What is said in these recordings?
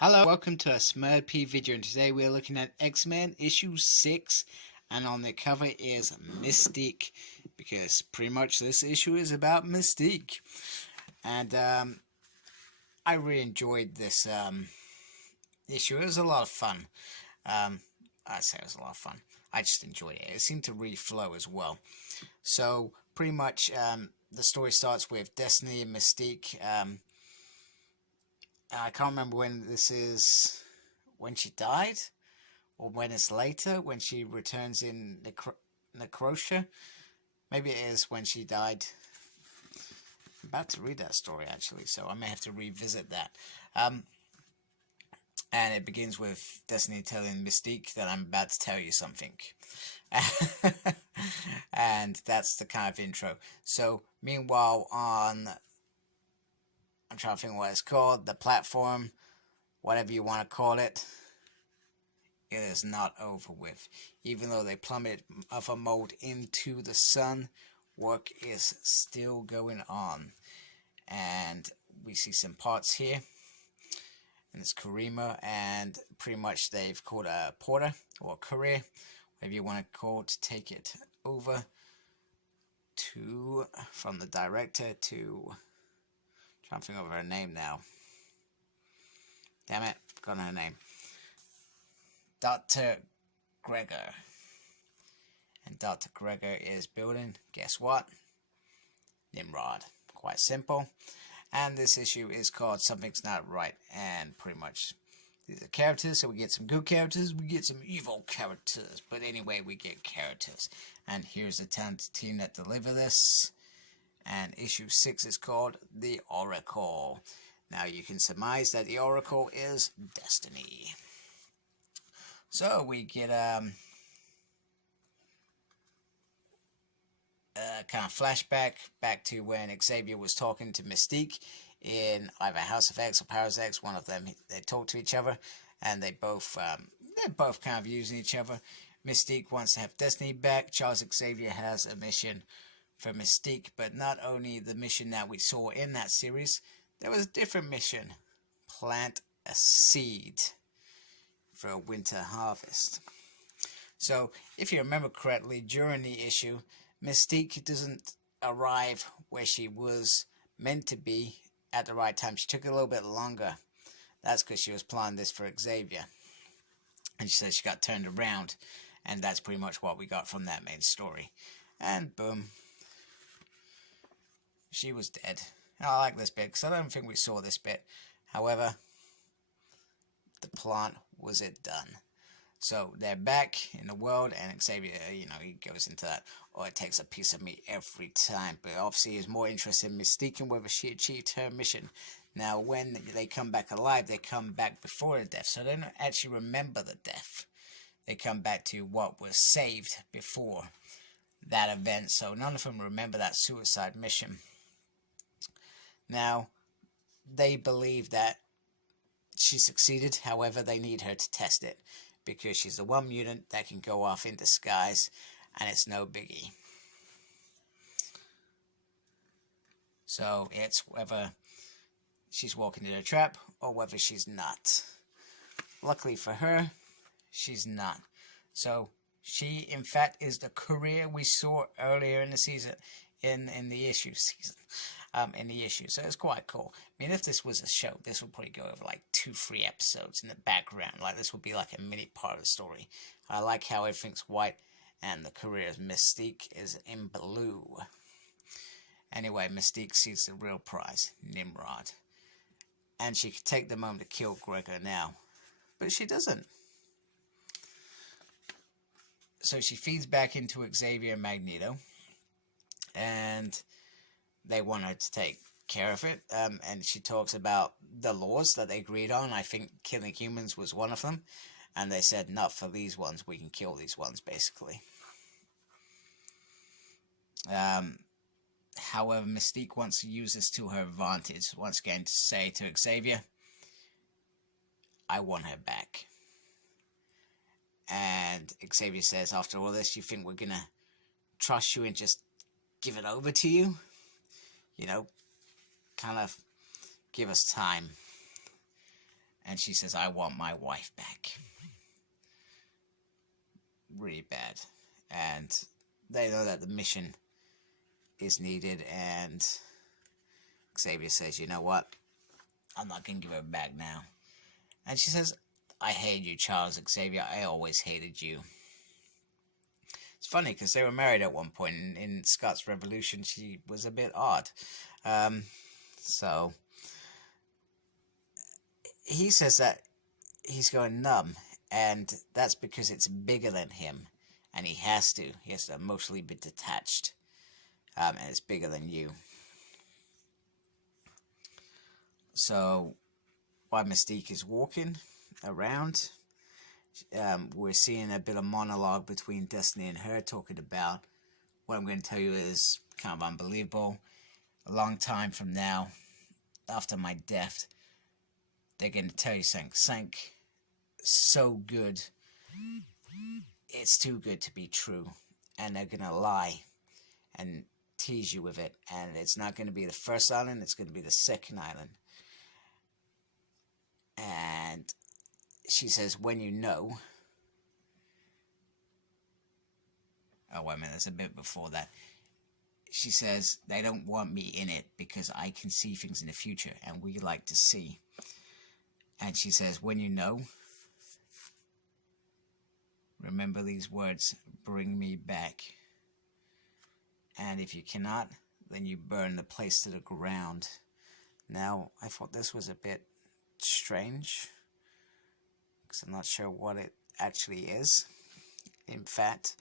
Hello, welcome to a Smurp video, and today we're looking at X-Men issue 6, and on the cover is Mystique, because pretty much this issue is about Mystique. And I really enjoyed this issue. It was a lot of fun. I'd say it was a lot of fun. I just enjoyed it. It seemed to really flow as well. So pretty much the story starts with Destiny and Mystique. I can't remember when this is, when she died, or when it's later, when she returns in Necrotia. Maybe it is when she died. I'm about to read that story, actually, so I may have to revisit that. And it begins with Destiny telling Mystique that I'm about to tell you something. And that's the kind of intro. So, meanwhile, I'm trying to think what it's called, the platform, whatever you want to call it, it is not over with. Even though they plummeted Other Mode into the sun, work is still going on. And we see some parts here. And it's Karima, and pretty much they've called a porter, or courier, whatever you want to call it, to take it over to, from the director to, trying to think of her name now. Damn it, forgotten her name. Dr. Gregor. And Dr. Gregor is building, guess what? Nimrod. Quite simple. And this issue is called Something's Not Right. And pretty much these are characters, so we get some good characters, we get some evil characters. But anyway, we get characters. And here's the talented team that deliver this. And issue 6 is called The Oracle. Now you can surmise that the Oracle is Destiny. So we get a kind of flashback back to when Xavier was talking to Mystique in either House of X or Powers X. One of them, they talk to each other, and they're both kind of using each other. Mystique wants to have Destiny back. Charles Xavier has a mission for Mystique, but not only the mission that we saw in that series, there was a different mission: plant a seed for a winter harvest. So, if you remember correctly, during the issue, Mystique doesn't arrive where she was meant to be at the right time. She took a little bit longer. That's because she was planning this for Xavier. And she said she got turned around. And that's pretty much what we got from that main story. And boom, she was dead. And I like this bit because I don't think we saw this bit. However, the plant was it done. So they're back in the world, and Xavier, he goes into that. Oh, it takes a piece of me every time. But obviously he's more interested in Mystique and whether she achieved her mission. Now, when they come back alive, they come back before the death. So they don't actually remember the death. They come back to what was saved before that event. So none of them remember that suicide mission. Now, they believe that she succeeded. However, they need her to test it, because she's the one mutant that can go off in disguise, and it's no biggie. So it's whether she's walking in a trap or whether she's not. Luckily for her, she's not. So she, in fact, is the courier we saw earlier in the season, in the issue season. In the issue, so it's quite cool. I mean, if this was a show, this would probably go over like 2-3 episodes in the background. Like, this would be like a mini part of the story. I like how everything's white and the career's Mystique is in blue. Anyway, Mystique sees the real prize, Nimrod, and she could take the moment to kill Gregor now, but she doesn't. So she feeds back into Xavier and Magneto, and they want her to take care of it, and she talks about the laws that they agreed on. I think killing humans was one of them, and they said, not for these ones, we can kill these ones, basically. However, Mystique wants to use this to her advantage, once again to say to Xavier, I want her back. And Xavier says, after all this, you think we're gonna trust you and just give it over to you? Kind of give us time. And she says, I want my wife back. Really bad. And they know that the mission is needed, and Xavier says, you know what? I'm not going to give her back now. And she says, I hate you, Charles Xavier. I always hated you. It's funny because they were married at one point. In Scott's Revolution, she was a bit odd. So he says that he's going numb, and that's because it's bigger than him, and he has to emotionally be detached, and it's bigger than you. So while Mystique is walking around, we're seeing a bit of monologue between Destiny and her, talking about what I'm going to tell you is kind of unbelievable. A long time from now, after my death, they're going to tell you something so good, it's too good to be true, and they're going to lie and tease you with it, and it's not going to be the first island, it's going to be the second island. And she says, when you know... Oh, wait a minute, there's a bit before that. She says, they don't want me in it because I can see things in the future, and we like to see. And she says, when you know, remember these words, bring me back. And if you cannot, then you burn the place to the ground. Now, I thought this was a bit strange, because I'm not sure what it actually is. In fact,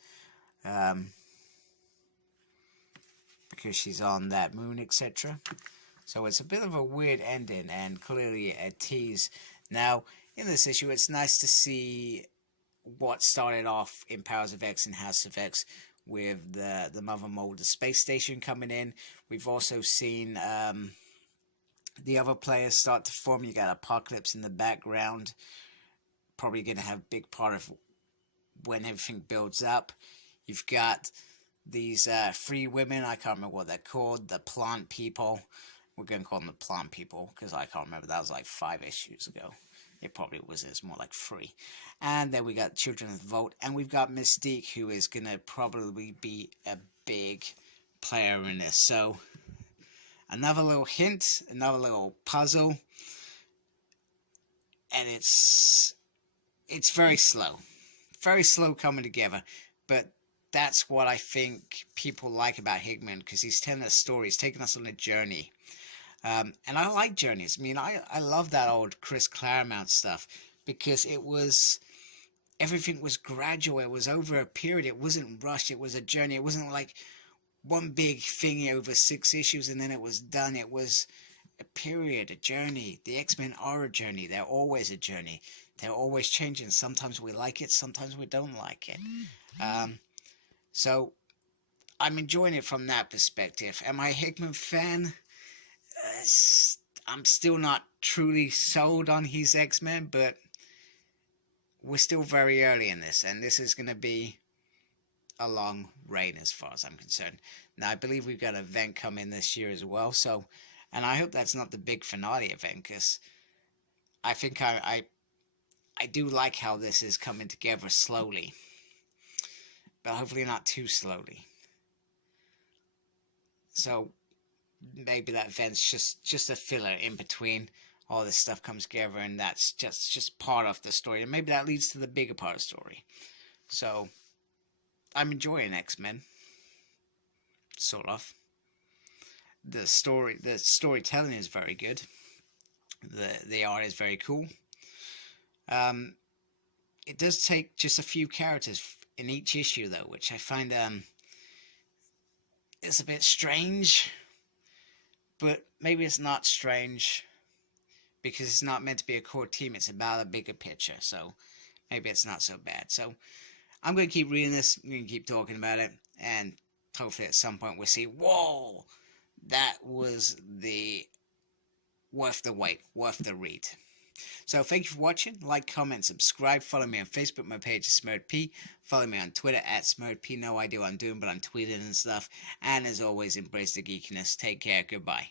because she's on that moon, etc. So it's a bit of a weird ending, and clearly a tease. Now, in this issue, it's nice to see what started off in Powers of X and House of X with the Mother Mold, the space station coming in. We've also seen the other players start to form. You got Apocalypse in the background, probably going to have a big part of when everything builds up. You've got these 3 women, I can't remember what they're called, the plant people. We're going to call them the plant people, because I can't remember, that was like 5 issues ago. It probably was, it's more like 3. And then we got Children of the Vault, and we've got Mystique, who is going to probably be a big player in this. So, another little hint, another little puzzle, and it's very slow. Very slow coming together, but that's what I think people like about Hickman, because he's telling us stories, taking us on a journey. And I like journeys. I mean, I love that old Chris Claremont stuff, because everything was gradual. It was over a period. It wasn't rushed. It was a journey. It wasn't like one big thing over 6 issues and then it was done. It was a period, a journey. The X-Men are a journey. They're always a journey. They're always changing. Sometimes we like it. Sometimes we don't like it. So I'm enjoying it from that perspective. Am I a Hickman fan? I'm still not truly sold on his X-Men, but we're still very early in this, and this is going to be a long reign as far as I'm concerned. Now, I believe we've got an event coming this year as well, so, and I hope that's not the big finale event, because I think I do like how this is coming together slowly, but hopefully not too slowly. So maybe that event's just a filler in between. All this stuff comes together, and that's just part of the story, and maybe that leads to the bigger part of the story. So I'm enjoying X-Men, sort of. The storytelling is very good. The art is very cool. It does take just a few characters in each issue, though, which I find is a bit strange. But maybe it's not strange because it's not meant to be a core team. It's about a bigger picture. So maybe it's not so bad. So I'm going to keep reading this. I'm going to keep talking about it. And hopefully at some point we'll see, whoa, that was worth the wait, worth the read. So thank you for watching. Like, comment, subscribe. Follow me on Facebook. My page is SmurredP. Follow me on Twitter at SmurredP. No idea what I'm doing, but I'm tweeting and stuff. And as always, embrace the geekiness. Take care. Goodbye.